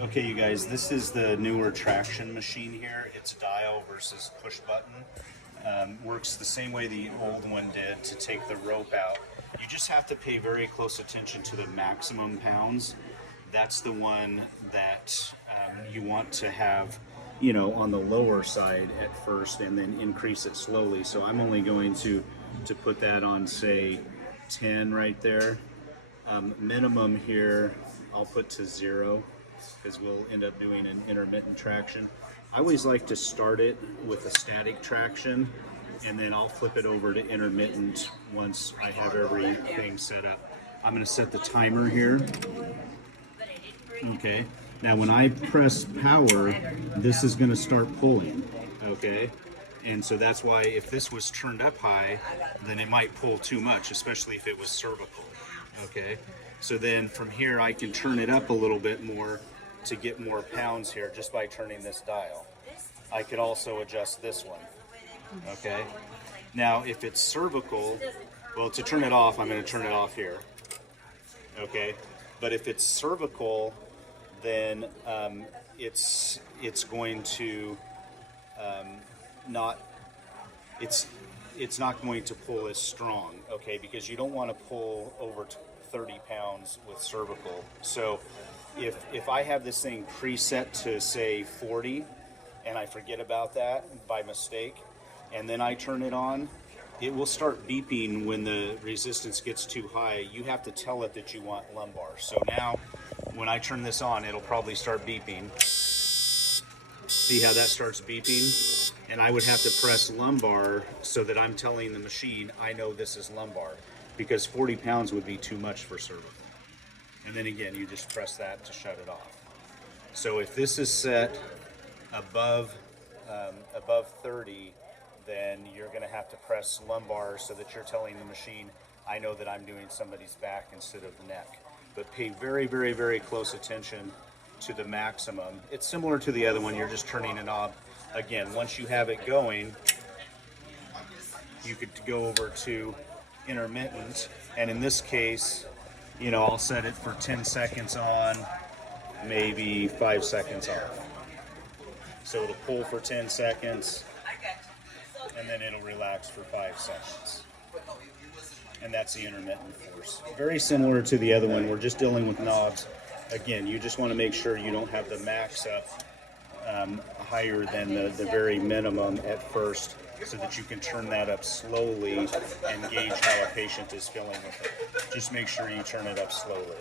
Okay, you guys, this is the newer traction machine here. It's dial versus push button. Works the same way the old one did to take the rope out. You just have to pay very close attention to the maximum pounds. That's the one that you want to have, on the lower side at first and then increase it slowly. So I'm only going to put that on, say, 10 right there. Minimum here, I'll put to 0 because we'll end up doing an intermittent traction. I always like to start it with a static traction and then I'll flip it over to intermittent once I have everything set up. I'm going to set the timer here. Okay, now when I press power, this is going to start pulling. Okay, and so that's why if this was turned up high, then it might pull too much, especially if it was cervical. Okay, so then from here I can turn it up a little bit more to get more pounds here just by turning this dial. I could also adjust this one. Okay, now if it's cervical, well, to turn it off, I'm going to turn it off here. Okay, but if it's cervical, then it's going to not it's not going to pull as strong, okay, because you don't want to pull over 30 pounds with cervical. So if I have this thing preset to say 40 and I forget about that by mistake and then I turn it on, it will start beeping when the resistance gets too high. You have to tell it that you want lumbar. So now when I turn this on, it'll probably start beeping. See how that starts beeping? And I would have to press lumbar so that I'm telling the machine I know this is lumbar, because 40 pounds would be too much for cervical. And then again, you just press that to shut it off. So if this is set above 30, then you're going to have to press lumbar so that you're telling the machine, I know that I'm doing somebody's back instead of the neck. But pay very, very, very close attention to the maximum. It's similar to the other one, you're just turning a knob. Again, once you have it going, you could go over to intermittent, and in this case, I'll set it for 10 seconds on, maybe 5 seconds off. So it'll pull for 10 seconds, and then it'll relax for 5 seconds. And that's the intermittent force. Very similar to the other one, we're just dealing with knobs. Again, you just want to make sure you don't have the max up higher than the very minimum at first, so that you can turn that up slowly and gauge how a patient is feeling with it. Just make sure you turn it up slowly.